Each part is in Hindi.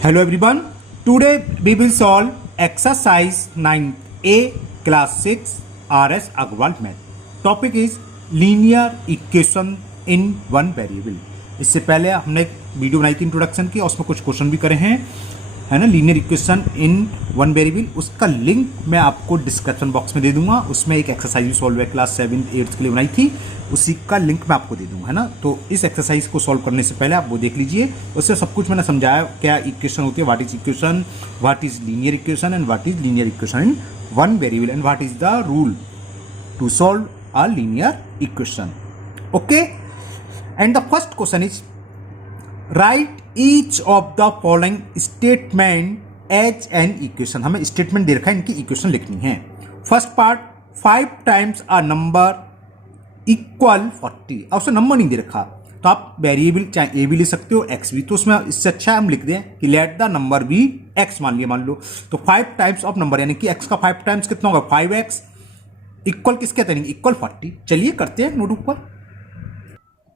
Hello everyone. Today we will solve exercise 9A class 6 RS Agarwal math. Topic is linear equation in one variable. इससे पहले हमने एक वीडियो बनाई थी इंट्रोडक्शन की और उसमें कुछ क्वेश्चन भी करे हैं, है ना, linear equation in one variable. उसका लिंक मैं आपको डिस्क्रिप्शन बॉक्स में दे दूंगा। उसमें एक एक्सरसाइज भी सॉल्व है क्लास 7th 8th के लिए बनाई थी, उसी का लिंक मैं आपको दे दूंगा, है ना। तो इस एक्सरसाइज को सॉल्व करने से पहले आप वो देख लीजिए। उससे सब कुछ मैंने समझाया, क्या इक्वेशन होती है, what is equation, what is linear equation and what is linear equation in one variable and what is the rule to solve a linear equation. Okay, and the first question is write each of the following statement as an equation. हमें स्टेटमेंट दे रखा है, इनकी इक्वेशन लिखनी है। First part 5 times a number equal 40। अब उससे नंबर नहीं दे रखा, तो आप वेरिएबल चाहे ए भी ले सकते हो, एक्स भी। तो उसमें इससे अच्छा हम लिख दें कि let the number be X मान लिया, मान लो। तो 5 टाइम्स ऑफ नंबर यानी कि एक्स का 5 टाइम्स कितना होगा, 5x इक्वल किसके कहते हैं, इक्वल 40। चलिए करते हैं नोटबुक पर।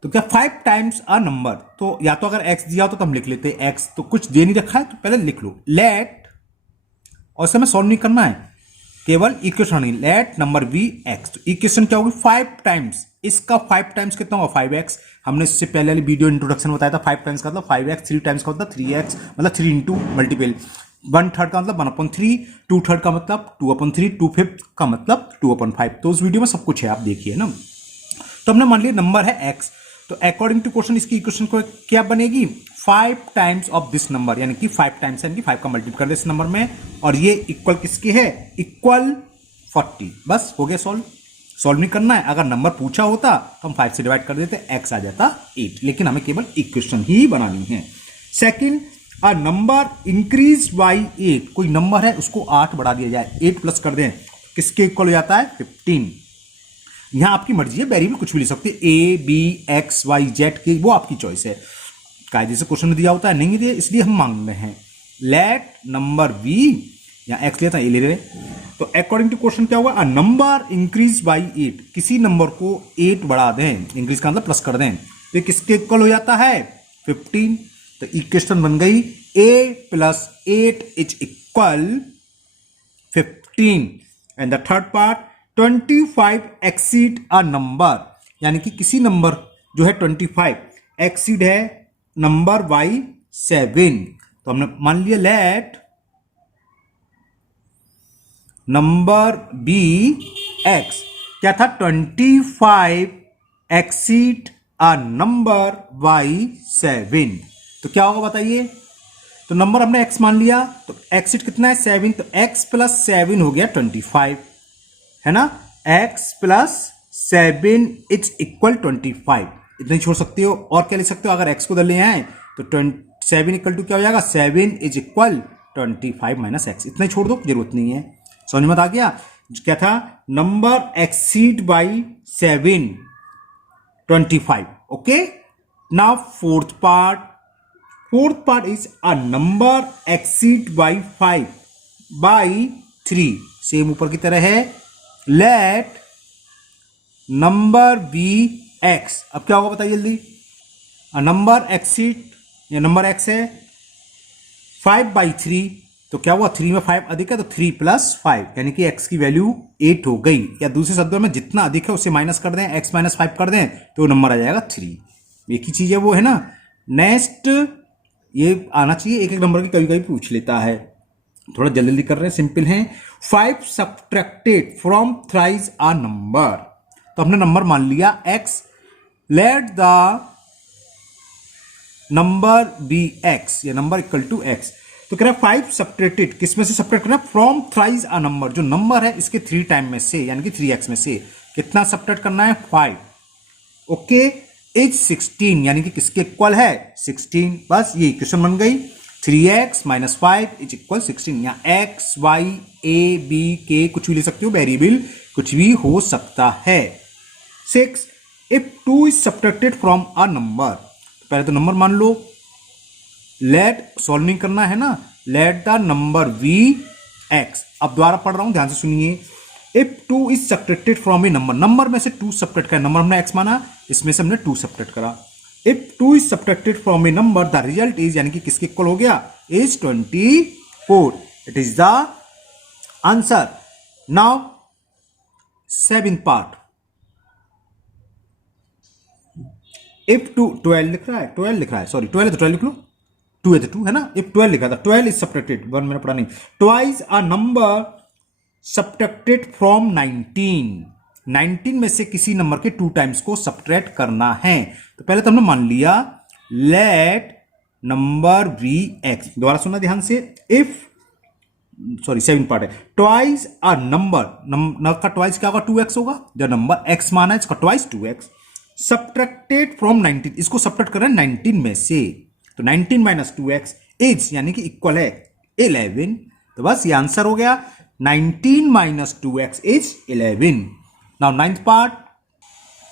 तो क्या 5 टाइम्स अ नंबर, तो या तो अगर x दिया हो तो हम लिख लेते हैं x, तो कुछ दे नहीं रखा है तो पहले लिख लो लेट, और इसे हमें सॉल्व नहीं करना है, केवल इक्वेशन नहीं, लेट नंबर बी x। तो इक्वेशन क्या होगी, 5 टाइम्स, इसका 5 टाइम्स कितना होगा 5x। हमने इससे पहले वाली वीडियो इंट्रोडक्शन में बताया था 5 टाइम्स का मतलब 5x, 3 टाइम्स का मतलब 3x, मतलब 3 इंटू मल्टीपल, 1/3 का मतलब 1/3, 2/3 का मतलब 2/3, 2/5 का मतलब 2/5। तो उस वीडियो में सब कुछ है, आप देखिए ना। तो हमने मान लिया नंबर है x, तो अकॉर्डिंग टू क्वेश्चन इसकी इक्वेशन को क्या बनेगी, 5 टाइम्स ऑफ दिस नंबर, यानी कि 5 टाइम्स यानी कि 5 का मल्टीप्लाई कर दे इस नंबर में, और ये इक्वल किसके है, इक्वल 40। बस हो गया सॉल्व। सॉल्व नहीं करना है, अगर नंबर पूछा होता तो हम 5 से डिवाइड कर देते, x आ जाता 8, लेकिन हमें केवल इक्वेशन ही बनानी है। Second, a number increase by 8, कोई नंबर है उसको 8 बढ़ा दिया जाए, 8 प्लस कर दें, किसके इक्वल हो जाता है 15। यहां आपकी मर्जी है, वेरिएबल कुछ भी ले सकते हैं, A B X Y Z की, वो आपकी चॉइस है। कायदे से क्वेश्चन में दिया होता है, नहीं दिया इसलिए हम मांग रहे हैं। लेट नंबर बी, यहां एक्स लेता है, ए ले रहे। तो अकॉर्डिंग टू क्वेश्चन क्या होगा, अ नंबर इंक्रीज बाई 8, किसी नंबर को 8 बढ़ा दें, इंक्रीज का मतलब प्लस कर दें, तो किसके इक्वल हो जाता है 15। तो इक्वेशन बन गई a plus 8 is equal 15। And the third part 25 exceed a number, यानी कि किसी नंबर जो है 25 एक्सीड है नंबर बाई 7। तो हमने मान लिया लेट नंबर बी एक्स, क्या था 25 एक्सीड अ नंबर बाई 7। तो क्या होगा बताइए, तो नंबर हमने x मान लिया, तो एक्सीड कितना है 7, तो x प्लस 7 हो गया 25, है ना। x प्लस 7 इज इक्वल 25, इतना ही छोड़ सकते हो। और क्या ले सकते हो, अगर x को उधर ले आए तो 7 इक्वल टू क्या हो जाएगा, 7 इज इक्वल 25 माइनस x, इतना ही छोड़ दो, जरूरत नहीं है। समझ में आ गया, क्या था, number exceed by 7 25। Okay, now fourth part is a number exceed by 5 by 3, same ऊपर की तरह है। लेट नंबर बी एक्स, अब क्या होगा बताइए जल्दी, नंबर एक्सीड, या नंबर एक्स है 5 बाई 3, तो क्या हुआ 3 में 5 अधिक है तो 3 प्लस 5, यानी कि x की वैल्यू 8 हो गई। या दूसरे शब्दों में जितना अधिक है उसे माइनस कर दें, x माइनस 5 कर दें तो नंबर आ जाएगा 3। एक ही चीज है वो, है ना। नेक्स्ट, ये आना चाहिए, एक एक नंबर की कभी कभी पूछ लेता है, थोड़ा जल्दी जल्दी कर रहे हैं, सिंपल है। 5 subtracted from thrice a number, तो हमने नंबर मान लिया x, let the number be x, या नंबर इक्वल टू x। तो कह रहा है 5 सब्ट्रैक्टेड, किस में से सब्ट्रैक्ट करना है, फ्रॉम थ्राइस अ नंबर, जो नंबर है इसके 3 टाइम में से, यानी कि 3x में से कितना सब्ट्रैक्ट करना है 5। ओके, इज 16, यानी कि किसके इक्वल है 16। बस ये इक्वेशन बन गई, 3x माइनस 5 इज इक्वल 16। यहाँ x y a b k कुछ भी ले सकते हो, वेरिएबल कुछ भी हो सकता है। 6, if 2 is subtracted from a number, पहले तो नंबर मान लो, लेट, सॉल्व नहीं करना है ना, let the number be X. अब दोबारा पढ़ रहा हूं, ध्यान से सुनिए। If 2 is subtracted from a number, number में से 2 सब्ट्रैक्ट करा, नंबर हमने x माना, इसमें से हमने 2 सब्ट्रैक्ट करा, if 2 is subtracted from a number the result is, यानी कि किसके इक्वल हो गया, is 24. It is the answer. Now 7th part. If 12 लिख रहा है, 12 लिख रहा है, सॉरी 12 है तो 12 लिख लो, 2 है तो 2 है ना. इफ 12 लिखा था, 12 इज सब्ट्रैक्टेड, 1 मैंने पढ़ा नहीं. Twice a number subtracted from 19 में से किसी नंबर के 2 टाइम्स को सब्ट्रैक्ट करना है. तो पहले तो हमने मान लिया लेट नंबर बी एक्स. दोबारा सुनना ध्यान से. इफ, सॉरी 7 पार्ट है. ट्वाइस अ नंबर का ट्वाइस क्या होगा, 2x होगा. जो नंबर x माना है इसका ट्वाइस 2x. सब्ट्रैक्टेड फ्रॉम 19, इसको सब्ट्रैक्ट कर रहे हैं 19 में से. तो 19 माइनस 2x इज, यानी कि इक्वल है 11. तो बस ये आंसर हो गया. 19 minus 2x is 11. Now 9th part,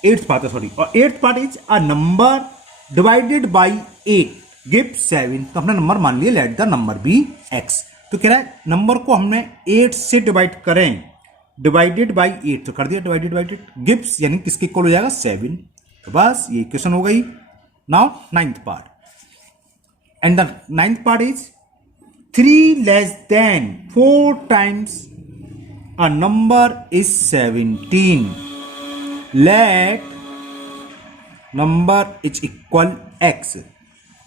8th part sorry, और 8th part is a number divided by 8 give 7. तो हमने नंबर मान लिया let the number be x. तो कह रहा है नंबर को हमने 8 से डिवाइड करें, डिवाइडेड बाई 8 तो कर दिया, डिवाइडेड बाई 8 गिव्स, यानी किसके इक्वल हो जाएगा 7. तो बस ये इक्वेशन हो गई. Now 9th part, and the 9th part is 3 less than 4 times a number is 17. Let number is equal x.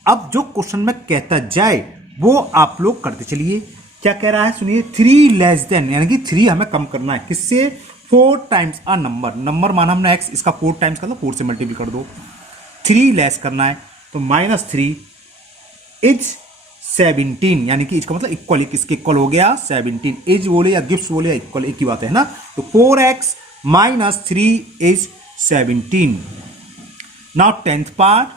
अब जो क्वेश्चन में कहता जाए वो आप लोग करते चलिए. क्या कह रहा है सुनिए, 3 लेस देन, यानी कि 3 हमें कम करना है किससे, 4 टाइम्स अ नंबर माना हमने x, इसका 4 टाइम्स कर दो, 4 से मल्टीपल कर दो. 3 लेस करना है तो -3 इज 17, यानी कि इसका मतलब इक्वल, किसके इक्वल हो गया 17. इज बोले या गिफ्ट बोले या इक्वल, एक ही बात है ना. तो 4x minus 3 is 17. Now 10th part,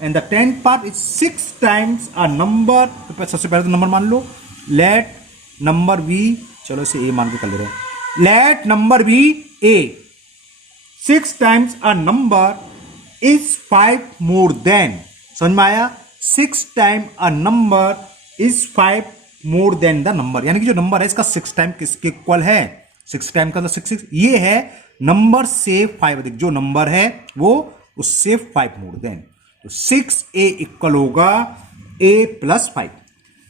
and the 10th part is 6 times a number. तो सबसे पहले तो नंबर मान लो, लेट नंबर बी, चलो इसे ए मान के कर ले रहे हैं. Let number be A. 6 times a number is 5 more than. समझ में आया. 6 time a number is 5 more than the number, यानी कि जो नंबर है इसका 6 टाइम किसके इक्वल है, 6 टाइम का तो 6 ये है नंबर से 5 अधिक जो नंबर है वो उससे 5 मोर देन. तो 6a इक्वल होगा a प्लस 5.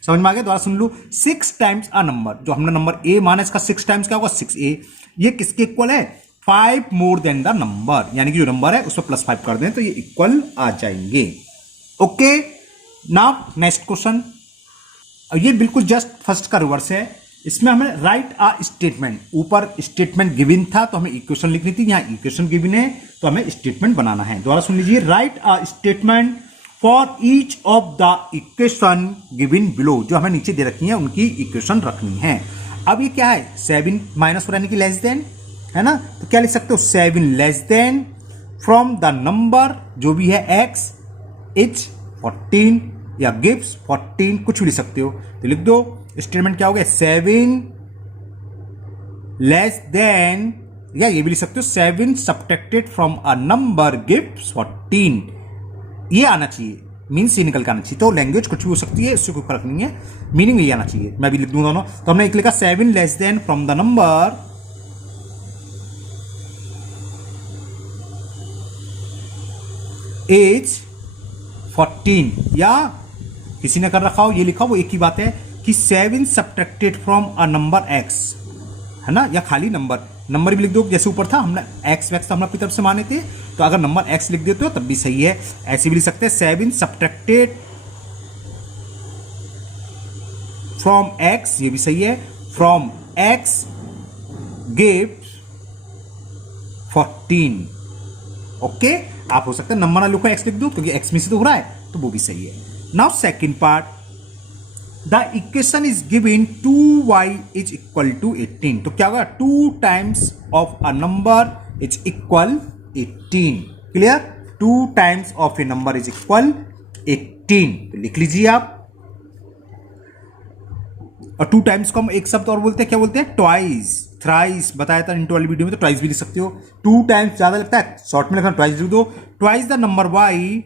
समझ में आ गया. दोबारा सुन लो. 6 टाइम्स अ नंबर, जो हमने नंबर a माना इसका 6 टाइम्स क्या होगा 6a. ये किसके इक्वल है, 5 मोर देन द नंबर, यानी कि जो नंबर है उसमें प्लस 5 कर दें तो ये इक्वल आ जाएंगे. ओके. Now next question. ये बिल्कुल जस्ट फर्स्ट का रिवर्स है. इसमें हमें राइट अ स्टेटमेंट, ऊपर स्टेटमेंट गिवन था तो हमें इक्वेशन लिखनी थी, यहां इक्वेशन गिवन है तो हमें स्टेटमेंट बनाना है. दोबारा सुन लीजिए. Right a statement for each of the equation given below. जो हमें नीचे दे रखी है उनकी इक्वेशन रखनी है. अब ये क्या है, 7 माइनस 4 यानी कि लेस देन है ना. तो क्या लिख सकते हो, 7 less than from the number जो भी है x इज 14 या गिव्स 14, कुछ भी लिख सकते हो. तो लिख दो. स्टेटमेंट क्या हो गया, 7 लेस देन, या ये भी लिख सकते हो 7 subtracted from a number gives 14. ये आना चाहिए, मीन्स ये निकल के आना चाहिए. तो लैंग्वेज कुछ भी हो सकती है, इससे कोई फर्क नहीं है, मीनिंग ये आना चाहिए. मैं भी लिख दूं दोनों. तो हमने एक लिखा 7 less than from the number as 14, या किसी ने कर रखा हो ये लिखा, वो एक ही बात है कि 7 subtracted from a number x है ना, या खाली नंबर भी लिख दो. जैसे ऊपर था हमने x वैक्स तो हम अपनी तरफ से माने थे, तो अगर नंबर x लिख देते हो तब भी सही है. ऐसे भी लिख सकते हैं 7 सब्ट्रैक्टेड फ्रॉम x, ये भी सही है. From x gives 14. ओके. आप हो सकता है नंबर ना लिखो, x लिख दो क्योंकि x में से तो हो रहा है, तो वो भी सही है. Now second part. The equation is given 2y is equal to 18. तो क्या होगा, 2 times of a number is equal 18. Clear. 2 times of a number is equal 18. तो लिख लीजिए आप. और 2 टाइम्स को हम एक शब्द और बोलते हैं, क्या बोलते हैं, ट्वाइस. थ्राइस बताया था इंटो वाली वीडियो में, तो ट्वाइस भी लिख सकते हो. 2 टाइम्स ज्यादा लगता है, शॉर्ट में लिखना ट्वाइस लिख दो. Twice the number y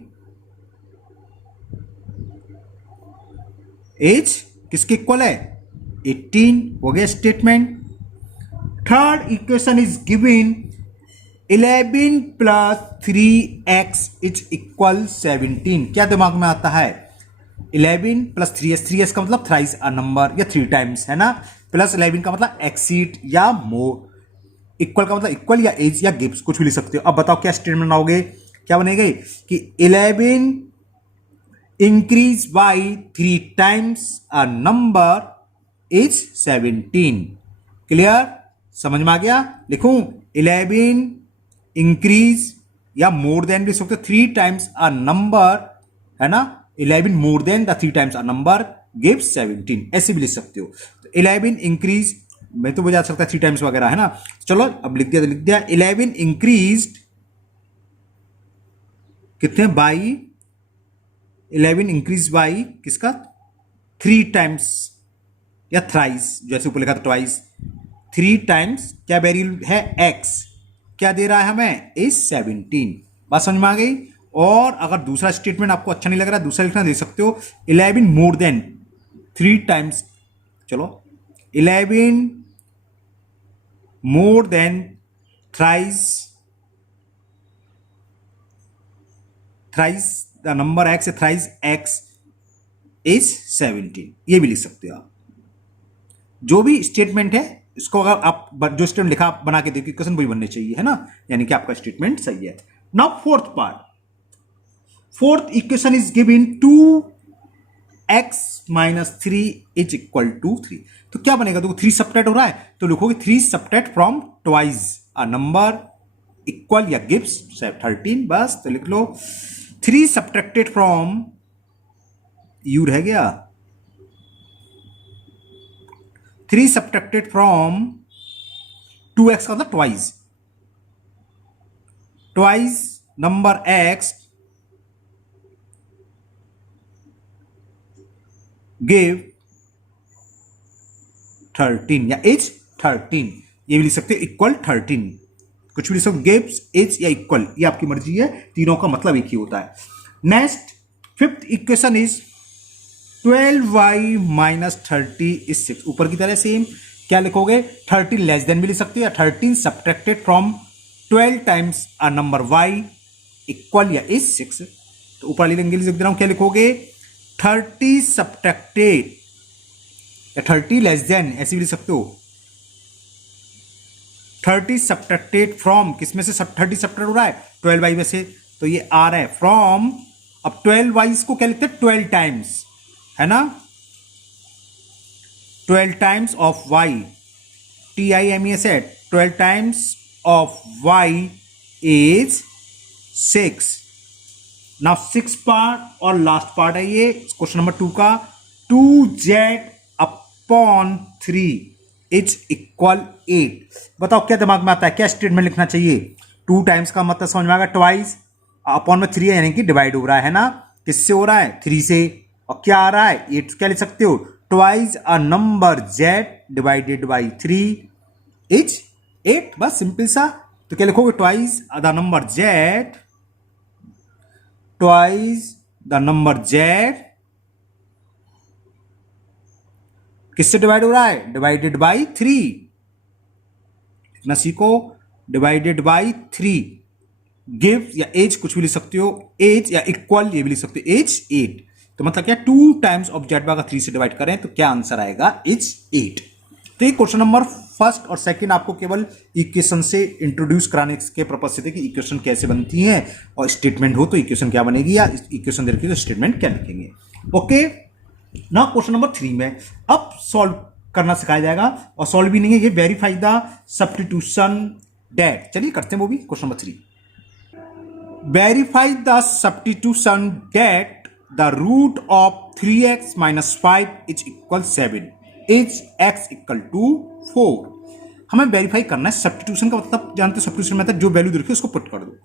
as किसके इक्वल है, 18. हो गया statement. Third equation is given 11 plus 3x is equal 17। क्या दिमाग में आता है? 11 प्लस 3s का मतलब थ्राइस अ नंबर या 3 टाइम्स है ना, प्लस 11 का मतलब एक्सीड या मोर, इक्वल का मतलब इक्वल या एज या गिव्स, कुछ भी लिख सकते हो। अब बताओ क्या स्टेटमेंट बनाओगे, क्या बनेगी कि 11 increase by 3 times a number is 17। Clear? समझ में आ गया? लिखूं 11 इंक्रीज या मोर देन भी सकते हो 3 टाइम्स अ नंबर, है ना, 11 मोर than the 3 times a number gives 17, ऐसे भी लिख सकते हो। तो 11 इंक्रीज, मैं तो बजा सकता 3 टाइम्स वगैरह, है ना। चलो अब लिख दिया तो लिख दिया 11 इंक्रीज कितने बाई 11 इंक्रीज बाई किसका 3 टाइम्स या थ्राइस, जैसे ऊपर लिखा था ट्वाइस, 3 टाइम्स क्या वैल्यू है x, क्या दे रहा है हमें इज 17। बात समझ में आ गई? और अगर दूसरा स्टेटमेंट आपको अच्छा नहीं लग रहा, दूसरा लिखना दे सकते हो 11 मोर देन 3 टाइम्स, चलो 11 more than thrice the number x, thrice x is 17, ये भी लिख सकते हो आप। जो भी स्टेटमेंट है इसको अगर आप जो स्टेटमेंट लिखा आप बना के देखिए, क्वेश्चन वही बनने चाहिए, है ना, यानी कि आपका स्टेटमेंट सही है। Now fourth part, fourth equation is given 2x minus 3 is equal to 3। तो क्या बनेगा? देखो 3 सबट्रैक्ट हो रहा है तो लिखोगे 3 subtract from twice a number equal या गिव्स 13, बस। तो लिख लो 3 सबट्रैक्टेड फ्रॉम, यू रह गया, 3 सबट्रैक्टेड फ्रॉम 2x का मतलब twice, twice number x give 13 या इज 13, ये भी लिख सकते हो इक्वल 13, कुछ भी लिख सकते, गिव्स, इज या इक्वल, ये आपकी मर्जी है, तीनों का मतलब एक ही होता है। Next fifth equation is 12y minus 30 is 6। ऊपर की तरह सेम, क्या लिखोगे 13 लेस देन भी लिख सकते हैं, 13 subtracted from 12 times a number y equal या इज 6। तो ऊपर वाली इंग्लिश लिख दे रहा हूं, क्या लिखोगे 30 सब्ट्रैक्टेड या 30 लेस देन, ऐसे भी लिख सकते हो, 30 सब्ट्रैक्टेड फ्रॉम, किसमें से 30 सब्ट्रैक्ट हो रहा है 12y में से, तो ये आ रहा है फ्रॉम, अब 12y को क्या लिखते हैं 12 टाइम्स, है ना, 12 टाइम्स ऑफ y, TIMES है, 12 times of y is 6। Now 6 part और लास्ट पार्ट है ये क्वेश्चन नंबर 2 का, 2z अपॉन 3 इज इक्वल 8। बताओ क्या दिमाग में आता है, क्या स्टेटमेंट लिखना चाहिए? 2 टाइम्स का मतलब समझ में आएगा ट्वाइस, अपॉन में 3 है यानी कि डिवाइड हो रहा है ना, किससे हो रहा है 3 से, और क्या आ रहा है 8, क्या लिख सकते हो twice a number z divided by 3 is 8, बस सिंपल सा। तो क्या लिखोगे twice the number z, twice the number z किससे डिवाइड हो रहा है डिवाइडेड बाई 3, लिखना सीखो, डिवाइडेड बाई 3, गिव या एज कुछ भी लिख सकते हो, एज या इक्वल ये भी लिख सकते हो, एज 8। तो मतलब क्या 2 टाइम्स ऑफ जेड बागा 3 से डिवाइड करें तो क्या आंसर आएगा इज 8। तो ये क्वेश्चन नंबर फर्स्ट और सेकंड आपको केवल इक्वेशन से इंट्रोड्यूस कराने के पर्पज से थे कि इक्वेशन कैसे बनती है, और स्टेटमेंट हो तो इक्वेशन क्या बनेगी, या इक्वेशन दे रखी तो स्टेटमेंट क्या लिखेंगे। ओके, ना क्वेश्चन नंबर 3 में अब सॉल्व करना सिखाया जाएगा, और सॉल्व भी नहीं है ये, वेरीफाई द सब्स्टिट्यूशन डेट। चलिए करते हैं वो भी, question number 3, verify the substitution that the root of 3x minus 5 is equal 7 is x equal to 4। हमें वेरीफाई करना है सब्स्टिट्यूशन का मतलब, जानते हो सब्स्टिट्यूशन मेथड, जो वैल्यू दे रखी है उसको पुट कर दो,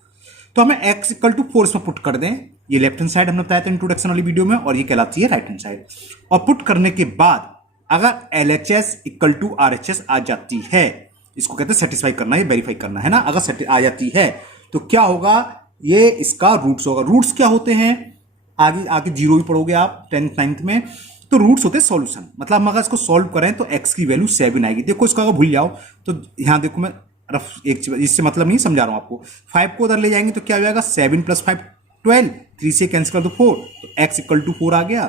तो हमें x इक्वल टू 4 इसमें पुट कर दें, ये लेफ्ट हैंड साइड हमने बताया था इंट्रोडक्शन वाली वीडियो में, और ये कहलाती है राइट हैंड साइड। और पुट करने के बाद अगर LHS इक्वल टू RHS आ जाती है, इसको कहते हैं सेटिस्फाई करना, ये वेरीफाई करना है ना, अगर आ जाती है तो क्या होगा, ये इसका रूट्स होगा। रूट्स क्या होते हैं, आगे आगे जीरो भी पढ़ोगे आप 10th 9th में, तो रूट्स होते हैं सॉल्यूशन, मतलब हम अगर इसको सॉल्व करें तो x की वैल्यू 7 आएगी। देखो इसको अगर भूल जाओ तो यहां देखो, मैं रफ एक इससे मतलब नहीं समझा रहा हूं आपको। 5 को उधर ले जाएंगे तो क्या हो जाएगा 7 + 5 12, 3 से कैंसिल कर दो 4, तो x = 4 आ गया।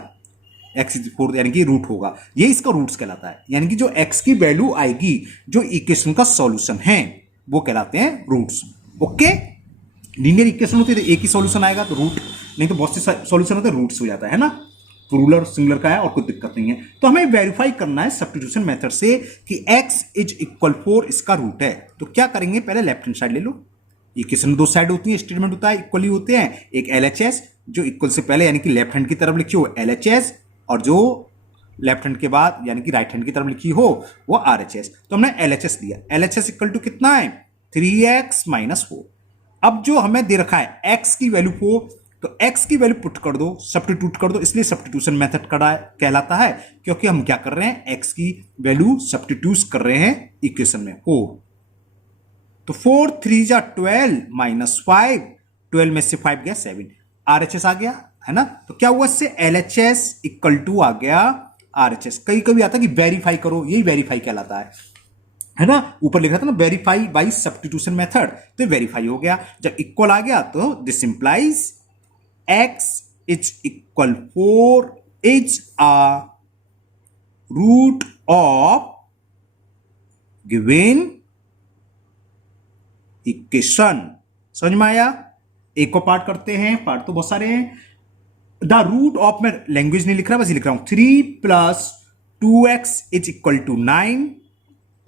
x = 4 यानी कि रूट होगा, ये इसका रूट्स कहलाता है। यानी कि जो x की वैल्यू आएगी जो इक्वेशन का सॉल्यूशन है वो कहलाते हैं रूट्स। ओके, लीनियर इक्वेशन होती है तो एक ही सॉल्यूशन आएगा तो रूट, नहीं तो बहुत से सॉल्यूशन होते हैं रूट्स हो जाता है ना। प्लूरल सिंगुलर का है और कोई दिक्कत नहीं है। तो हमें वेरीफाई करना है सब्स्टिट्यूशन मेथड से कि x = 4 इसका रूट है। तो क्या करेंगे, पहले लेफ्ट हैंड साइड ले लो। इक्वेशन दो साइड होती है, स्टेटमेंट होता है इक्वली होते हैं। एक LHS जो इक्वल से पहले यानी कि लेफ्ट हैंड की तरफ लिखी हो LHS, और जो लेफ्ट हैंड के बाद यानी कि राइट हैंड की तरफ लिखी हो वो RHS। तो हमने LHS दिया, LHS = कितना है 3x - 4। अब जो हमें दे रखा है x की वैल्यू 4, तो x की वैल्यू पुट कर दो, सब्स्टिट्यूट कर दो, इसलिए सब्स्टिट्यूशन मेथड कहलाता है, क्योंकि हम क्या कर रहे हैं x की वैल्यू सब्स्टिट्यूट कर रहे हैं इक्वेशन में 4। तो 4 × 3 = 12 - 5, 12 में से 5 गया 7, RHS आ गया है ना। तो क्या हुआ इससे LHS = आ गया RHS। कहीं कभी आता है कि वेरीफाई करो, यही वेरीफाई कहलाता है ना। ऊपर लिखा था ना वेरीफाई बाय सब्स्टिट्यूशन मेथड, तो वेरीफाई हो गया। जब इक्वल आ गया तो this implies x = 4 is a root of given equation. समझ में आया? एक को पार्ट करते हैं, पार्ट तो बहुत सारे हैं। द रूट ऑफ, मैं लैंग्वेज नहीं लिख रहा, बस लिख रहा हूं 3 + 2x = 9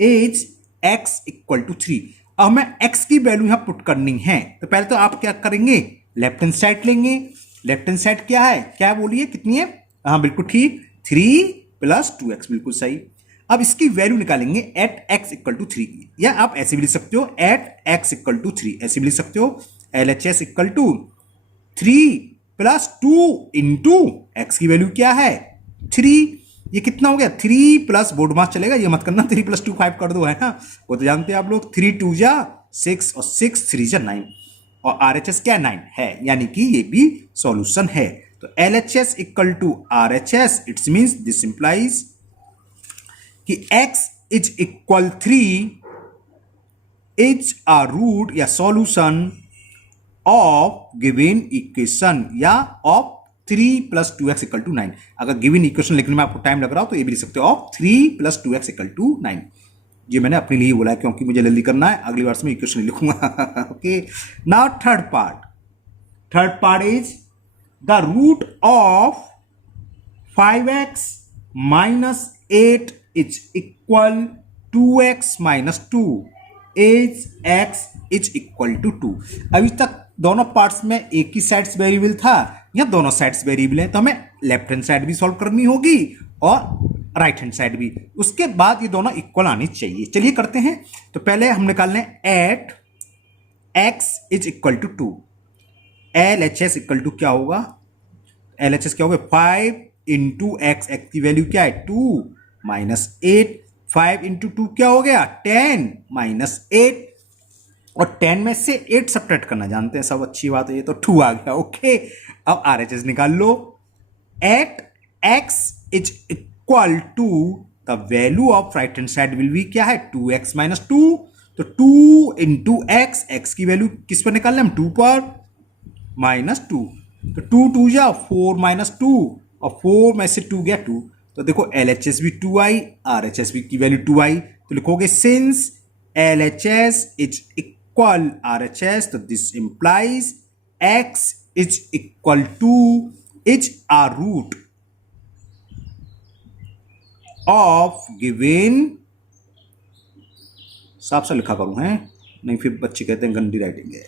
इज x = 3। अब हमें x की वैल्यू यहां पुट करनी है, तो पहले तो आप क्या करेंगे, लेफ्ट हैंड साइड लेंगे। लेफ्ट हैंड साइड क्या है, क्या बोलिए कितनी है? हाँ बिल्कुल ठीक, 3 + 2x, बिल्कुल सही। अब इसकी वैल्यू निकालेंगे एट x = 3, या आप ऐसे भी लिख सकते हो एट x = 3, ऐसे भी लिख सकते हो LHS = 3 + 2 × x की वैल्यू क्या है 3। ये कितना हो गया 3 प्लस बोर्ड मास चलेगा, ये मत करना 3 + 2 5 कर दो, है ना, वो तो जानते हैं आप लोग। 3 × 2 = 6 और 6 × 3 = 9, और RHS क्या 9 है, यानी कि ये भी सॉल्यूशन है। तो LHS = RHS, it's means this implies कि x = 3 इज अ रूट या सॉल्यूशन ऑफ गिवन इक्वेशन, या ऑफ 3 + 2x = 9। अगर गिवन इक्वेशन लिखने में आपको टाइम लग रहा हो तो ये भी लिख सकते हो ऑफ 3 + 2x = 9। ये मैंने अपने लिए बोला है क्योंकि मुझे जल्दी करना है, अगली बार से मैं इक्वेशन लिखूंगा। Okay, now third part is the root of 5x - 8 is equal 2x - 2 is x is equal to 2। अभी तक दोनों पार्ट्स में एक ही साइड्स वेरिएबल था, या दोनों साइड्स वेरिएबल है, तो हमें लेफ्ट हैंड साइड भी सॉल्व करनी होगी और राइट हैंड साइड भी। उसके बाद ये दोनों इक्वल आनी चाहिए। चलिए करते हैं। तो पहले हम निकाल लें at x is equal to 2, LHS equal to क्या होगा, LHS क्या होगा 5 × x, x की वैल्यू क्या है 2 - 8, 5 × 2 क्या हो गया 10 - 8, और 10 में से 8 सब्ट्रैक्ट करना जानते हैं सब, अच्छी बात है, ये तो 2 आ गया। ओके, अब RHS निकाल लो। At x is equal to the value of right hand side will be क्या है 2x - 2, तो 2 × x, x की वैल्यू किस पर निकाल लें हम 2 पर, -2, तो 2 × 2 = 4 - 2, और 4 में से 2 गया 2, तो देखो LHS भी 2 आई, RHS भी की वैल्यू 2 आई, तो लिखोगे since LHS is equal RHS, तो this implies x is equal to is a root of given, साफ सा लिखा करूं है, नहीं फिर बच्चे कहते हैं गंदी राइटिंग है।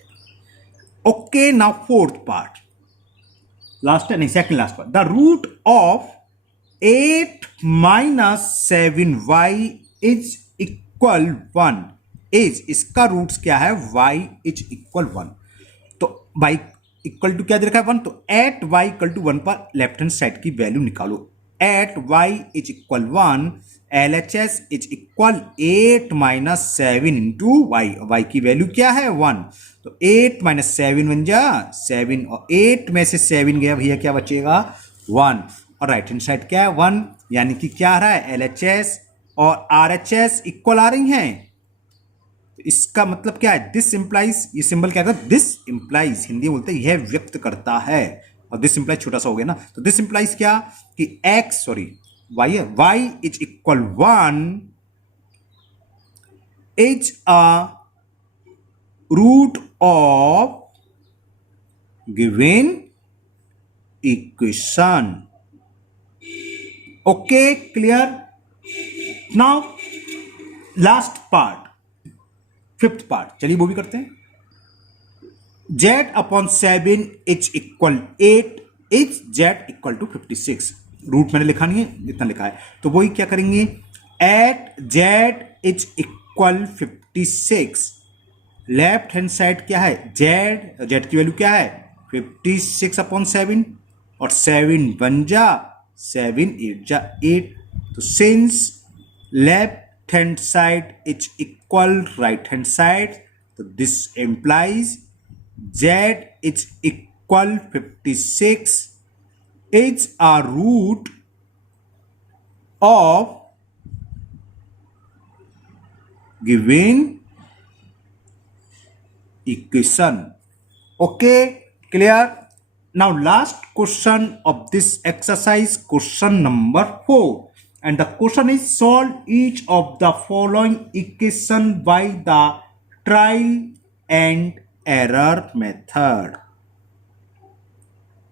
Okay, now fourth part, last नहीं second last part, the root of 8 - 7y is equal 1 is, इसका रूट्स क्या है y इज इक्वल 1, तो y इक्वल टू क्या दे रखा है 1, तो एट y = 1 पर लेफ्ट हैंड साइड की वैल्यू निकालो। At y is equal 1, LHS is equal 8 - 7 × y की वैल्यू क्या है 1, तो 8 - 7 बन जा 7, और 8 में से 7 गया भैया क्या बचेगा 1, और राइट हैंड साइड क्या है 1, यानी कि क्या आ रहा है LHS और RHS इक्वल आ रही हैं, तो इसका मतलब क्या है, दिस इंप्लाइज, ये सिंबल क्या है, दिस इंप्लाइज, हिंदी में बोलते हैं यह व्यक्त करता है, और दिस इंप्लाइज छोटा सा हो गया ना, तो दिस इंप्लाइज क्या कि एक्स, सॉरी वाई है, Y is equal 1 is a root of given equation. Okay, clear. Now last part, fifth part, चलिए वो भी करते हैं। z upon 7 is equal 8 is z equal to 56। Root मैंने लिखा नहीं है, इतना लिखा है, तो वही क्या करेंगे, at z is equal 56, left hand side क्या है, z की वैल्यू क्या है 56 अपॉन 7, और 7 1 जा 7 8 जा 8, तो since left hand side is equal right hand side, तो this implies z is equal 56 is a root of given equation. Okay, clear. Now last question of this exercise, question number 4, and the question is solve each of the following equation by the trial and error method.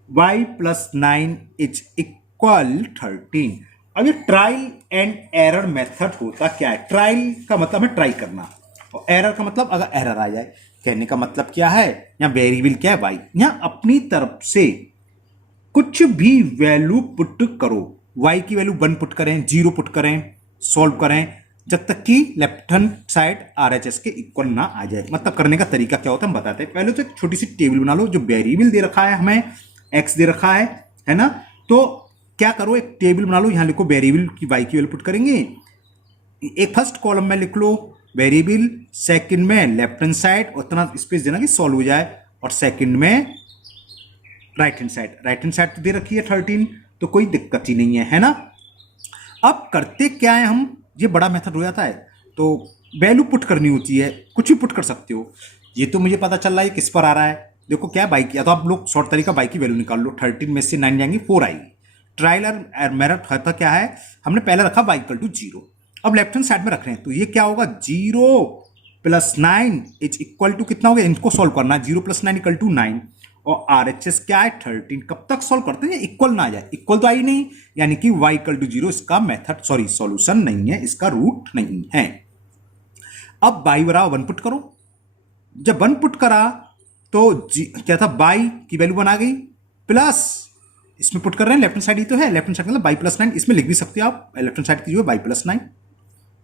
y plus 9 is equal 13। अब ये ट्रायल एंड एरर मेथड होता क्या है, ट्रायल का मतलब है ट्राई करना, और एरर का मतलब अगर एरर आ जाए, कहने का मतलब क्या है, यहाँ वेरिएबल क्या है y, यहाँ अपनी तरफ से कुछ भी वैल्यू पुट करो, y की वैल्यू 1 पुट करें, 0 पुट करें, सॉल्व करें, जब तक कि लेफ्ट हैंड साइड RHS के इक्वल ना आ जाए। मतलब करने का तरीका क्या होता है हम बताते हैं। पहले तो एक छोटी सी टेबल बना लो, जो वेरिएबल दे रखा है हमें x दे रखा है ना, तो क्या करो, एक टेबल बना लो, यहां लिखो वेरिएबल की y की वैल्यू पुट करेंगे, एक फर्स्ट कॉलम में लिख लो वेरिएबल, सेकंड में लेफ्ट हैंड साइड उतना स्पेस देना कि सॉल्व हो जाए, और सेकंड में राइट हैंड साइड तो दे रखी है 13, तो कोई दिक्कत ही नहीं है ना। अब करते क्या है हम, ये बड़ा मेथड हो जाता है, तो वैल्यू पुट करनी होती है, कुछ भी पुट कर सकते हो। ये तो मुझे पता चल रहा है किस पर आ रहा है, देखो क्या है बाई की, या तो आप लोग शॉर्ट तरीका बाई की वैल्यू निकाल लो, 13 में से 9 जाएंगे 4 आएगी। ट्रायल और मेथड होता क्या है, हमने पहले रखा y इक्वल टू 0, अब लेफ्ट हैंड साइड में रख रहे हैं, तो ये क्या होगा 0 प्लस 9 इज इक्वल टू कितना हो गया, इनको सॉल्व करना है, 0 प्लस 9 इक्वल टू 9, और RHS क्या है 13। कब तक सॉल्व करते हैं, इक्वल ना आ जाए, इक्वल तो आई नहीं, यानी कि y इक्वल टू 0 इसका मेथड, सॉरी सॉल्यूशन नहीं है, इसका रूट नहीं है। अब y बराबर 1 पुट करो, जब 1 पुट करा तो क्या था, y की वैल्यू 1 आ गई, प्लस इसमें पुट कर रहे हैं, लेफ्ट हैंड साइड ही तो है, लेफ्ट हैंड साइड मतलब y प्लस 9, इसमें लिख भी सकते हो आप, लेफ्ट हैंड साइड की जो है y प्लस 9,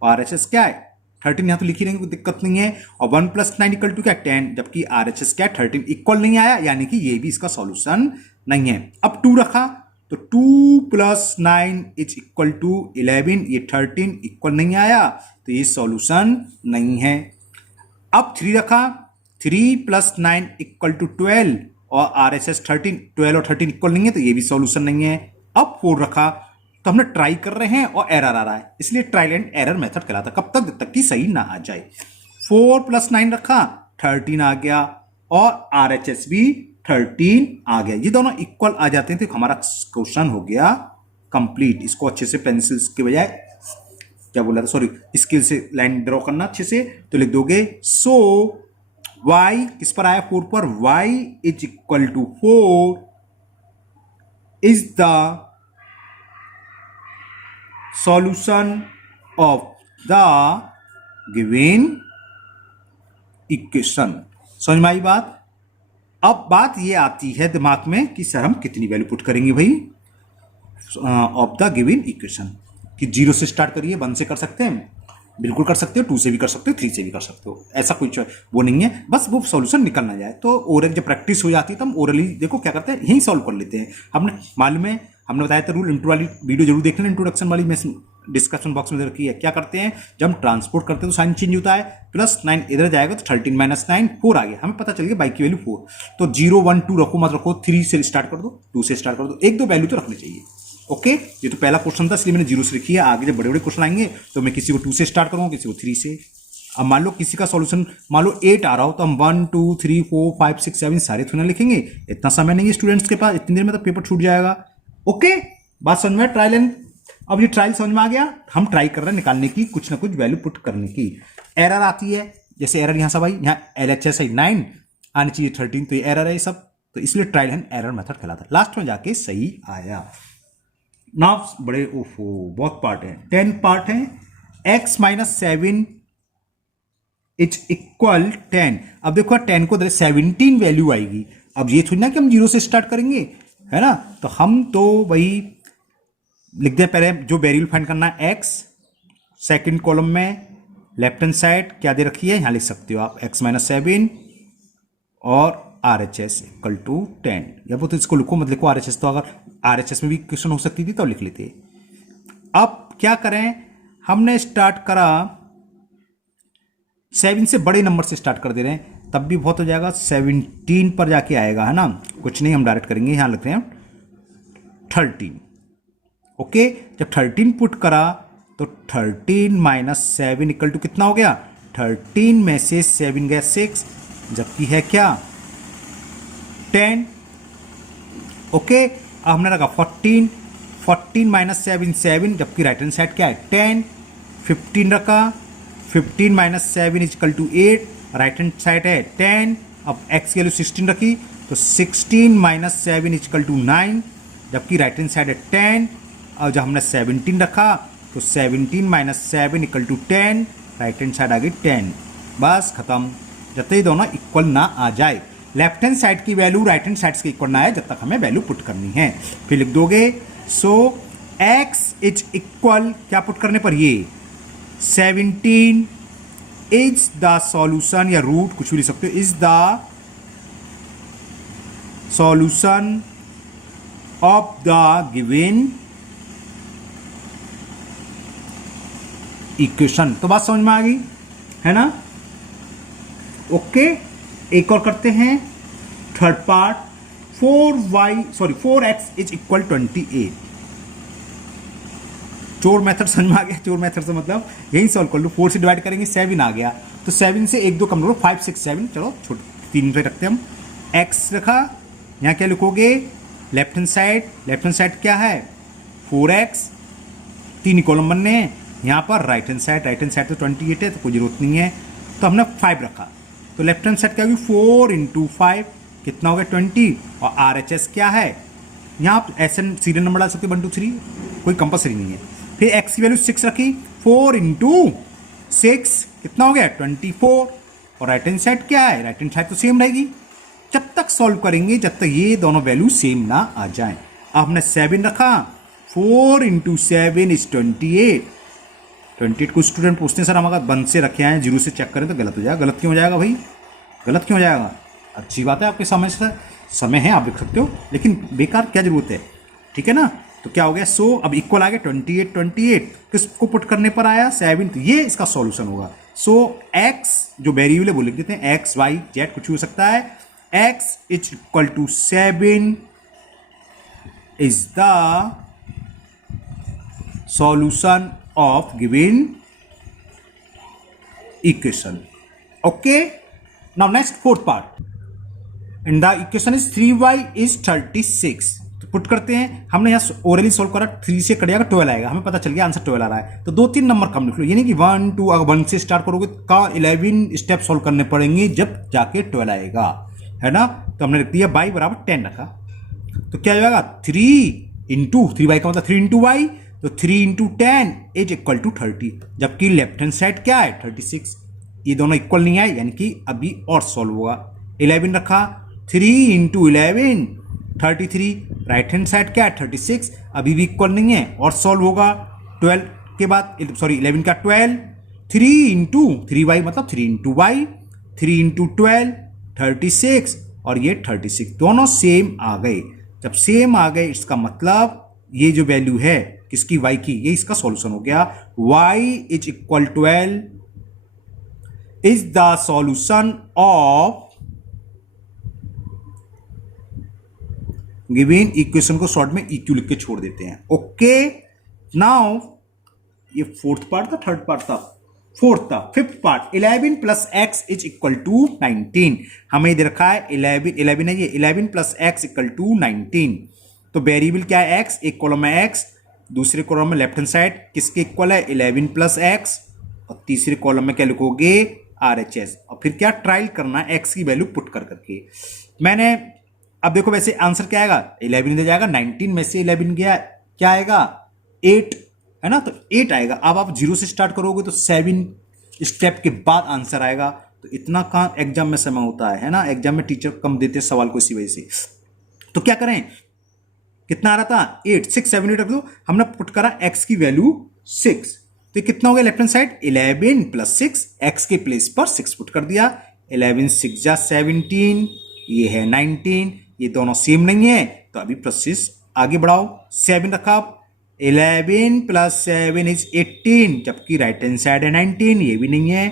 और RHS क्या है 13, यहां तो लिखी रहेंगे, कोई दिक्कत नहीं है, और 1 प्लस 9 इक्वल टू क्या 10, जबकि RHS क्या 13 इक्वल नहीं आया, यानी कि ये भी इसका सॉल्यूशन नहीं है। अब 2 रखा, तो 2 प्लस 9 इज इक्वल टू 11, ये 13 इक्वल नहीं आया, तो ये सॉल्यूशन नहीं है। अब 3 रखा, 3 प्लस 9 इक्वल टू 12, और RHS 13, 12 और 13 इक्वल नहीं है, तो ये भी सॉल्यूशन नहीं है। अब 4 रखा, तो हमने ट्राई कर रहे हैं और एरर आ रहा है, इसलिए ट्रायल एंड एरर मेथड कहलाता है, कब तक, जब तक कि सही ना आ जाए। 4 प्लस 9 रखा, 13 आ गया, और RHS भी 13 आ गया, ये दोनों इक्वल आ जाते हैं, तो हमारा क्वेश्चन हो गया कंप्लीट। इसको अच्छे से पेंसिल्स के बजाय क्या बोला था, सॉरी स्केल से लाइन ड्रॉ करना अच्छे से, तो लिख दोगे सो y किस पर आया, 4 पर, y is equal to 4 is the solution of the given equation। समझ में आई बात। अब बात ये आती है दिमाग में कि सर हम कितनी वैल्यू पुट करेंगे भाई ऑफ द गिवन इक्वेशन, कि 0 से स्टार्ट करिए, 1 से कर सकते हैं, बिल्कुल कर सकते हो, 2 से भी कर सकते हो, 3 से भी कर सकते हो, ऐसा कुछ वो नहीं है, बस वो सॉल्यूशन निकल ना जाए। तो ओरल जब प्रैक्टिस हो जाती है तो हम ओरली देखो क्या करते हैं, यहीं सॉल्व कर लेते हैं। हमने मालूम है, हमने बताया था रूल, इंट्रो वाली वीडियो जरूर देख लेना, इंट्रोडक्शन वाली में डिस्क्रिप्शन बॉक्स में दे रखी है। क्या करते हैं, जब हम ट्रांसपोर्ट करते हैं तो साइन चेंज होता है, प्लस 9 इधर जाएगा तो 13 माइनस 9 4 आ गया, हमें पता चल गया बाई की वैल्यू 4। तो 0 1 2 रखो मत रखो, 3 से स्टार्ट कर दो, 2 से स्टार्ट कर दो, एक दो वैल्यू तो रखनी चाहिए। ओके, ये तो पहला क्वेश्चन था इसलिए मैंने 0 से लिखी है, आगे जब बड़े बड़े क्वेश्चन आएंगे तो मैं किसी को 2 से स्टार्ट करूंगा, किसी को 3 से। अब मान लो किसी का सॉल्यूशन मान लो 8 आ रहा हो तो हम 1 2 3 4 5 6 7 सारे थोड़ा लिखेंगे, इतना समय नहीं है स्टूडेंट्स के पास, इतनी देर में तो पेपर छूट जाएगा। ओके, बात समझ में, ट्रायल एंड, अब ये ट्रायल समझ में आ गया। हम ट्राई कर रहे हैं निकालने की, कुछ ना कुछ वैल्यू पुट करने की। एरर आती है, जैसे एरर यहाँ से भाई यहाँ LHS है 9 आनी चाहिए 13, तो ये एरर है ये सब, तो इसलिए ट्रायल एंड एरर मेथड कहलाता है। लास्ट में जाके सही आया ना, बड़े ओफो बहुत पार्ट है, 10 पार्ट है। x minus 7 is equal 10। अब देखो 10 को 17 वैल्यू आएगी। अब ये थोड़ी ना कि हम 0 से स्टार्ट करेंगे, है ना, तो हम तो वही लिख दें पहले जो वेरिएबल फाइंड करना है x, सेकंड कॉलम में लेफ्ट हैंड साइड क्या दे रखी है, यहां लिख सकते हो आप x माइनस 7 और RHS इक्वल टू 10, या वो तो इसको लिखो मत लिखो RHS, तो अगर RHS में भी क्वेश्चन हो सकती थी तो लिख लेते। अब क्या करें, हमने स्टार्ट करा 7 से बड़े नंबर से स्टार्ट कर दे रहे हैं, तब भी बहुत हो जाएगा, 17 पर जाके आएगा, है ना, कुछ नहीं हम डायरेक्ट करेंगे, यहां लिखते हैं 13। ओके, जब 13 पुट करा तो 13 माइनस 7 इक्वल टू कितना हो गया, 13 में से 7 गया 6, जबकि है क्या 10। ओके, अब हमने रखा 14 माइनस 7 7, जबकि राइट हैंड साइड क्या है 10, 15 रखा, 15 minus 7 equal to 8, right hand side है 10, अब x की वैल्यू 16 रखी, तो 16 माइनस 7 इक्वल टू 9, जबकि राइट हैंड साइड है 10, और जब हमने 17 रखा तो 17 minus 7 equal to 10, right hand side आ गई 10, बस खत्म। जब तक ये दोनों इक्वल ना आ जाए, लेफ्ट हैंड साइड की वैल्यू राइट हैंड साइड के इक्वल ना आए, जब तक हमें वैल्यू पुट करनी है। फिर लिख दोगे सो x इज इक्वल क्या पुट करने पर, ये 17 इज द सॉल्यूशन, या रूट कुछ भी लिख सकते हो, is the solution of the given equation. तो बात समझ में आ गई है ना। ओके, एक और करते हैं third part, 4x is equal 28। चोर मेथड समझ में आ गया, चोर मेथड से मतलब यही सॉल्व कर लो, 4 से डिवाइड करेंगे 7 आ गया, तो 7 से 1 2 कम लो, 5 6 7, चलो छोटे 3 पे रखते हैं हम। x रखा, यहाँ क्या लिखोगे, लेफ्ट हैंड साइड क्या है 4x, 3 कॉलम बनने हैं, यहाँ पर राइट हैंड साइड तो 28 है तो कोई जरूरत नहीं है, तो हमने 5 रखा, तो लेफ्ट हैंड साइड क्या होगी 4 इंटू 5 कितना हो गया 20, और RHS क्या है, यहाँ आप ऐसे सीरियल नंबर डाल सकते हो 1 2 3, कोई कंपल्सरी नहीं है। फिर x की वैल्यू 6 रखी, 4 इंटू 6 कितना हो गया 24, और राइट हैंड साइड क्या है, राइट हैंड साइड तो सेम रहेगी, जब तक सॉल्व करेंगे जब तक ये दोनों वैल्यू सेम ना आ जाए। अब हमने 7 रखा, 4 इंटू 7 इज 28 को स्टूडेंट पूछते हैं सर हम अगर 1 से रखे हैं 0 से चेक करें तो गलत हो जाएगा, गलत क्यों हो जाएगा भाई, गलत क्यों हो जाएगा, अच्छी बात है आपके समय है आप लिख सकते हो, लेकिन बेकार क्या जरूरत है, ठीक है ना। तो क्या हो गया, सो अब इक्वल आ गया 28 किसको पुट करने पर आया 7, तो ये इसका सॉल्यूशन होगा। सो x जो वेरिएबल है वो लिख देते हैं, x y z कुछ भी हो सकता है, x is equal to 7 is the solution of given equation. Okay, now next fourth part, and the equation is 3y is 36। तो पुट करते हैं, हमने यहाँ ओरली सॉल्व करा, 3 से कट जाएगा 12 आएगा, हमें पता चल गया आंसर 12 आ रहा है, तो 2 3 नंबर कम लिख लो, यानी कि 1 2, अगर 1 से स्टार्ट करोगे का 11 स्टेप सॉल्व करने पड़ेंगे जब जाके 12 आएगा, है ना। तो हमने लिख दिया y बराबर 10 रखा, तो क्या जाएगा 3 इंटू 3y का मतलब 3 इंटू वाई, तो 3 इंटू 10 इज इक्वल टू 30, जबकि लेफ्ट हैंड साइड क्या है 36, ये दोनों इक्वल नहीं आए, यानी कि अभी और सॉल्व होगा। 11 रखा, 3 इंटू 11 33, राइट हैंड साइड क्या है 36, अभी भी इक्वल नहीं है और सॉल्व होगा। 12 के बाद 11 का 12, 3 इंटू 3y मतलब 3 इंटू वाई, 3 इंटू 12 36, और ये 36 दोनों सेम आ गए। जब सेम आ गए इसका मतलब ये जो वैल्यू है किसकी y की, ये इसका सॉल्यूशन हो गया। y is equal 12 is the solution of given equation को शॉर्ट में EQ लिख के छोड़ देते हैं। ओके, नाउ ये फोर्थ पार्ट था, थर्ड पार्ट था, फोर्थ था, fifth part 11 plus X is equal to 19। हमें दे रखा है 11 है ये, 11 प्लस एक्स इक्वल टू 19। तो वेरिएबल क्या है एक्स, एक कॉलम में एक्स, दूसरे कॉलम में लेफ्ट हैंड साइड किसके इक्वल है 11 प्लस एक्स, और तीसरे कॉलम में क्या लिखोगे RHS, और फिर क्या ट्रायल करना है एक्स की वैल्यू पुट कर करके। मैंने अब देखो वैसे आंसर क्या आएगा 11 दे जाएगा, 19 में से 11 गया क्या आएगा 8 है ना, तो 8 आएगा। अब आप 0 से स्टार्ट करोगे तो 7 स्टेप के बाद आंसर आएगा। तो इतना कहाँ एग्जाम में समय होता है ना, एग्जाम में टीचर कम देते हैं सवाल को इसी वजह से। तो क्या करें, कितना आ रहा था 8, 6, 7, 8 रख दो। हमने पुट करा x की वैल्यू 6, तो कितना हो गया left hand side 11 plus 6, x के प्लेस पर 6 पुट कर दिया। 11 6 जा 17, ये है 19, ये दोनों सेम नहीं है तो अभी प्रोसेस आगे बढ़ाओ। 7 रखा, 11 प्लस 7 इज 18, जबकि राइट हैंड साइड है 19, ये भी नहीं है।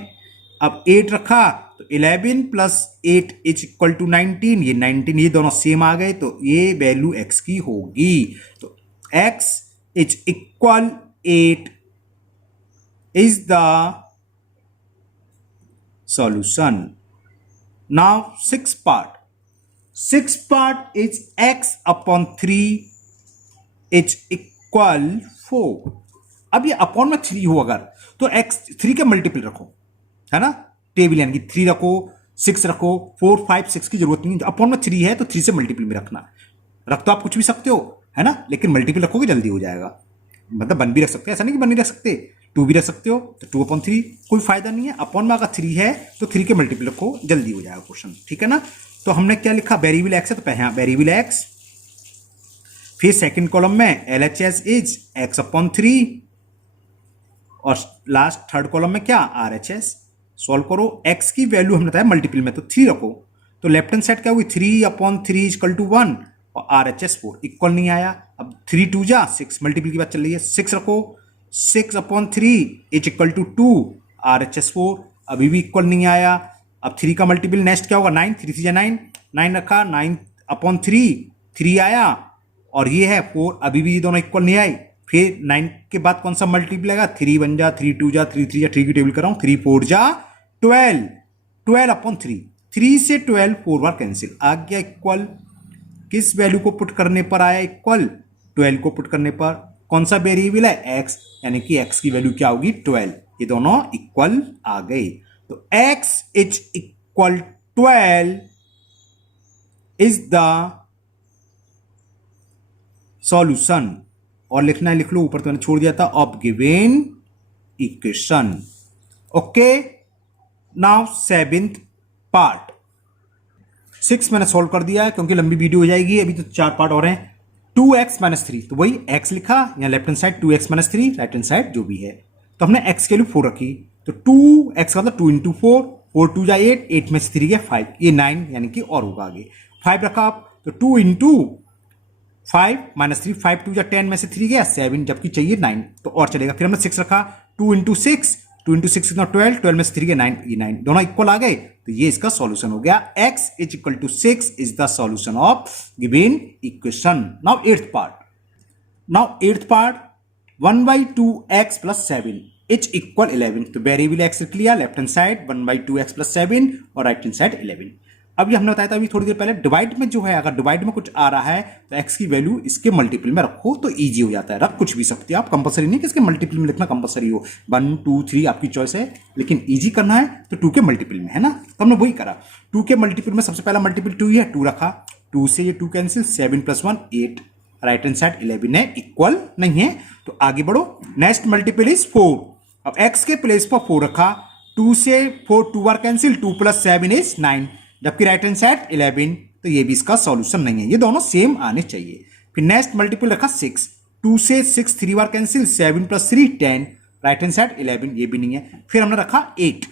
अब 8 रखा तो 11 प्लस 8 इज इक्वल टू 19, ये 19 ये दोनों सेम आ गए, तो ये वैल्यू x की होगी। तो x is equal 8 is the solution. Now sixth part is x upon 3 is equal 4। अब ये अपॉन में 3 हो अगर तो x 3 के मल्टीपल रखो है ना, टेबल यानी कि 3 रखो 6 रखो, 4 5 6 की जरूरत नहीं है। अपॉन में 3 है तो 3 से मल्टीपल में रखना, रख तो आप कुछ भी सकते हो है ना, लेकिन मल्टीपल रखोगे जल्दी हो जाएगा। मतलब 1 भी रख सकते हो, ऐसा नहीं कि 1 नहीं रख सकते, 2 भी रख सकते हो, तो 2 अपॉन 3 कोई फायदा नहीं है। अपॉन में अगर 3 है तो 3 के मल्टीपल रखो, जल्दी हो जाएगा क्वेश्चन, ठीक है ना। तो हमने क्या लिखा वेरिएबल एक्स है, तो पहले वेरिएबल एक्स, फिर सेकंड कॉलम में LHS इज x अपॉन 3, और लास्ट थर्ड कॉलम में क्या RHS। सॉल्व करो, x की वैल्यू हमने बताया मल्टीपल में तो 3 रखो, तो लेफ्ट हैंड साइड क्या हुई 3 अपॉन 3 इक्वल टू 1, और RHS 4 इक्वल नहीं आया। अब 3 2 जा 6, मल्टीपल की बात चल रही है, 6 रखो, 6 upon 3 is equal to 2, RHS 4 अभी भी इक्वल नहीं आया। अब 3 का मल्टीपल नेक्स्ट क्या होगा 9, 3 3 9, 9 रखा, 9 अपॉन 3 आया, और ये है 4 अभी भी ये दोनों इक्वल नहीं आए। फिर 9 के बाद कौन सा मल्टीपल आएगा 3 1 जा, 3 2 जा, 3 3 जा, 3 की टेबल कर रहा हूं, 3 4 जा 12, 12 अपॉन 3 से 12 4 बार कैंसिल आ गया इक्वल। किस वैल्यू को पुट करने पर आया इक्वल, 12 को पुट करने पर। कौन सा वेरिएबल है x, यानी कि x की वैल्यू क्या होगी 12, ये दोनों इक्वल आ गई। तो x is equal 12 is the solution, और लिखना है लिख लो, ऊपर तो मैंने छोड़ दिया था, of given equation. Okay, now seventh part. 6 मैंने सॉल्व कर दिया है क्योंकि लंबी वीडियो हो जाएगी, अभी तो 4 पार्ट और हैं। 2x माइनस 3, तो वही x लिखा या left hand side 2x minus 3, right hand side जो भी है। तो हमने x के लिए 4 रखी, तो 2x का मतलब 2 इंटू 4, 4 2 जा 8, 8 में से 3 गया 5, ये 9 यानी कि और होगा आगे। 5 रखा आप, तो 2 इंटू 5 माइनस 3, 5 2 जा 10 में से 3 गया 7, जबकि चाहिए 9, तो और चलेगा। फिर हमने 6 रखा, 2 इंटू 6, 2 इंटू 6 कितना 12, 12 में से 3 गया 9, ये 9 दोनों इक्वल आ गए, तो ये इसका सॉल्यूशन हो गया। x is equal to 6 is the solution of given equation. Now eighth part 1 by 2x plus 7 is equal 11, तो वेरिएबल x रख लिया, left hand side 1 by 2x plus 7 और राइट हैंड साइड 11। अब ये हमने बताया था अभी थोड़ी देर पहले, डिवाइड में जो है अगर डिवाइड में कुछ आ रहा है तो x की वैल्यू इसके मल्टीपल में रखो तो इजी हो जाता है। रख कुछ भी सकते हो आप, कंपलसरी नहीं कि इसके मल्टीपल में लिखना कंपलसरी हो, 1 2 3 आपकी चॉइस है, लेकिन इजी करना है तो 2 के मल्टीपल में है ना, तो हमने वही करा। 2 के मल्टीपल में सबसे पहला मल्टीपल 2 है, 2 रखा, 2 से ये 2 कैंसिल, 7 + 1 8, राइट हैंड साइड 11 है, इक्वल नहीं है, तो आगे बढ़ो। नेक्स्ट मल्टीपल इज 4, अब x के प्लेस पर 4 रखा, 2 से 4 2 बार कैंसिल, 2 + 7 इज 9, जबकि राइट हैंड साइड 11, तो ये भी इसका सॉल्यूशन नहीं है, ये दोनों सेम आने चाहिए। फिर नेक्स्ट मल्टीपल रखा 6, 2 से 6 3 बार कैंसिल, 7 + 3 10, राइट हैंड साइड 11, ये भी नहीं है। फिर हमने रखा 8,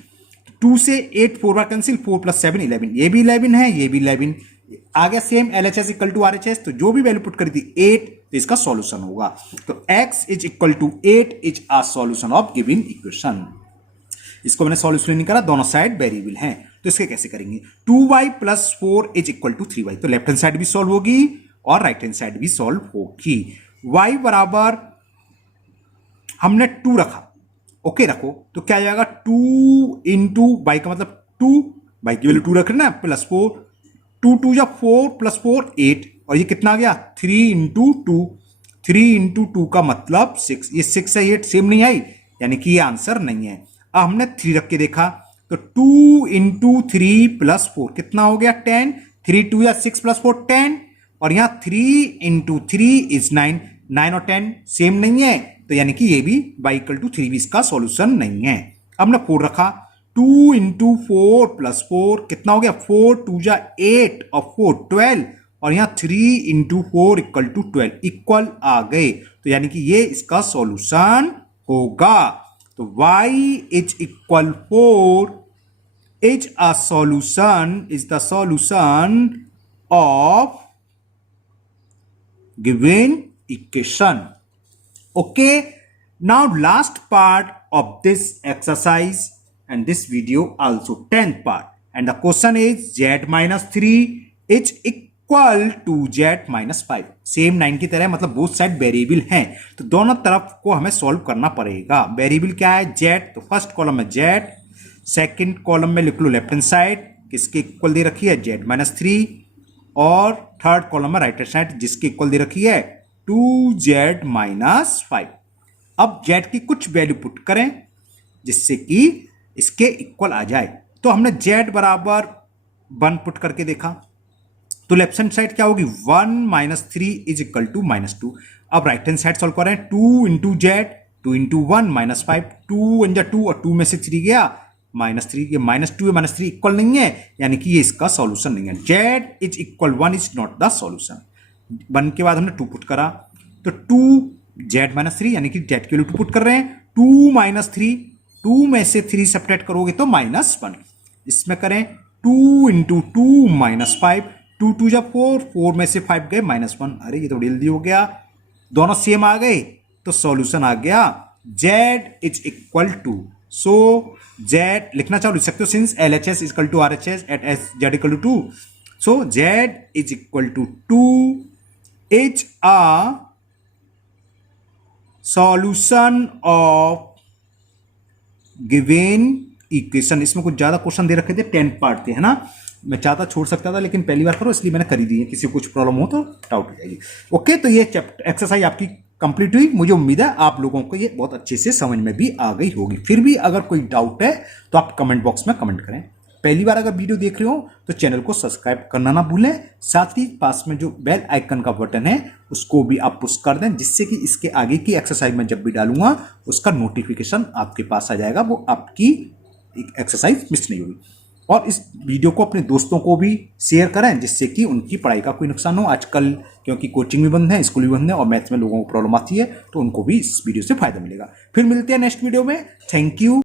2 से 8 4 बार कैंसिल, 4 + 7 11, ये भी 11 है, ये भी 11 आ गया। Same LHS equal to RHS, तो जो भी वैल्यू पुट करी थी 8, तो इसका सॉल्यूशन होगा। तो x is equal to 8 is a solution of given equation. इसको मैंने सॉल्यूशन नहीं करा, दोनों साइड वेरिएबल हैं, तो इसके कैसे करेंगे। 2y + 4 is equal to 3y, तो लेफ्ट हैंड साइड भी सॉल्व होगी और राइट हैंड साइड भी सॉल्व होगी। y बराबर हमने 2 रखा, ओके रखो तो क्या आ जाएगा 2 इंटू बाई का मतलब 2, बाई की वैल्यू 2 रख रहे ना, प्लस 4, 2 2 या 4 प्लस 4 8, और ये कितना आ गया 3 इंटू 2, 3 इंटू 2 का मतलब 6, ये 6 है 8 सेम नहीं आई, यानी कि ये आंसर नहीं है। अब हमने 3 रख के देखा तो 2 इंटू 3 प्लस 4 कितना हो गया 10, 3 2 या 6 प्लस 4 10, और यहाँ 3 इंटू 3 इज 9, 9 और 10 सेम नहीं है, तो यानी कि ये भी y इक्वल टू 3 भी इसका सॉल्यूशन नहीं है। अब हमने 4 रखा, 2 इंटू 4 प्लस 4 कितना हो गया 4 2 जा 8 और 4 12, और यहाँ 3 इंटू 4 इक्वल टू 12 इक्वल आ गए, तो यानी कि ये इसका सॉल्यूशन होगा। तो y is equal 4 is a solution, is the solution of given equation. Okay, now last part of this exercise and this video also 10th part, and the question is z minus 3 is equal to z minus 5. Same 9 की तरह, मतलब बोथ साइड वेरिएबल हैं, तो दोनों तरफ को हमें सॉल्व करना पड़ेगा। वेरिएबल क्या है z, तो फर्स्ट कॉलम में z, सेकेंड कॉलम में लिख लो लेफ्ट हैंड साइड किसके इक्वल दे रखी है z माइनस 3, और थर्ड कॉलम में राइट हैंड साइड जिसके इक्वल दे रखी है 2z माइनस 5। अब z की कुछ वैल्यू पुट करें जिससे कि इसके इक्वल आ जाए, तो हमने z बराबर 1 पुट करके देखा, तो लेफ्ट हैंड साइड क्या होगी 1 minus 3 is equal to minus 2। अब राइट हैंड साइड सॉल्व करें, 2 into z, 2 into 1 minus 5, 2 in 2 और 2 में से 3 गया -3, ये -2 है -3 इक्वल नहीं है, यानी कि ये इसका सॉल्यूशन नहीं है। z is equal 1 is not the solution. 1 के बाद हमने 2 पुट करा, तो 2z माइनस 3 यानी कि z की वैल्यू 2 पुट कर रहे हैं, 2 माइनस 3, 2 में से 3 सब्ट्रैक्ट करोगे तो -1। इसमें करें 2 इंटू 2 माइनस 5, 2 2 जा 4, 4 में से 5 गए -1, अरे ये तो जल्दी हो गया, दोनों सेम आ गए, तो सॉल्यूशन आ गया z is equal to, so z लिखना चाहो लिख सकते हो, since LHS equal to RHS at z equal to 2, so z is equal to 2 is a solution of given equation. इसमें कुछ ज्यादा क्वेश्चन दे रखे थे, 10 पार्ट थे, है ना, मैं चाहता छोड़ सकता था लेकिन पहली बार करो इसलिए मैंने कर ही दी है, किसी को कुछ प्रॉब्लम हो तो डाउट हो जाएगी। ओके, तो ये चैप्टर एक्सरसाइज आपकी कंप्लीट हुई, मुझे उम्मीद है आप लोगों को ये बहुत अच्छे से समझ में भी आ गई होगी। फिर भी अगर कोई डाउट है तो आप कमेंट बॉक्स में कमेंट करें। पहली बार अगर वीडियो देख रहे हो तो चैनल को सब्सक्राइब करना ना भूलें, साथ ही पास में जो बेल आइकन का बटन है उसको भी आप पुश कर दें, जिससे कि इसके आगे की एक्सरसाइज में जब भी डालूंगा उसका नोटिफिकेशन आपके पास आ जाएगा, वो आपकी एक्सरसाइज मिस नहीं होगी। और इस वीडियो को अपने दोस्तों को भी शेयर करें जिससे कि उनकी पढ़ाई का कोई नुकसान हो। आजकल क्योंकि कोचिंग भी बंद है, स्कूल भी बंद है और मैथ्स में लोगों को प्रॉब्लम आती है, तो उनको भी इस वीडियो से फायदा मिलेगा। फिर मिलते हैं नेक्स्ट वीडियो में। Thank you.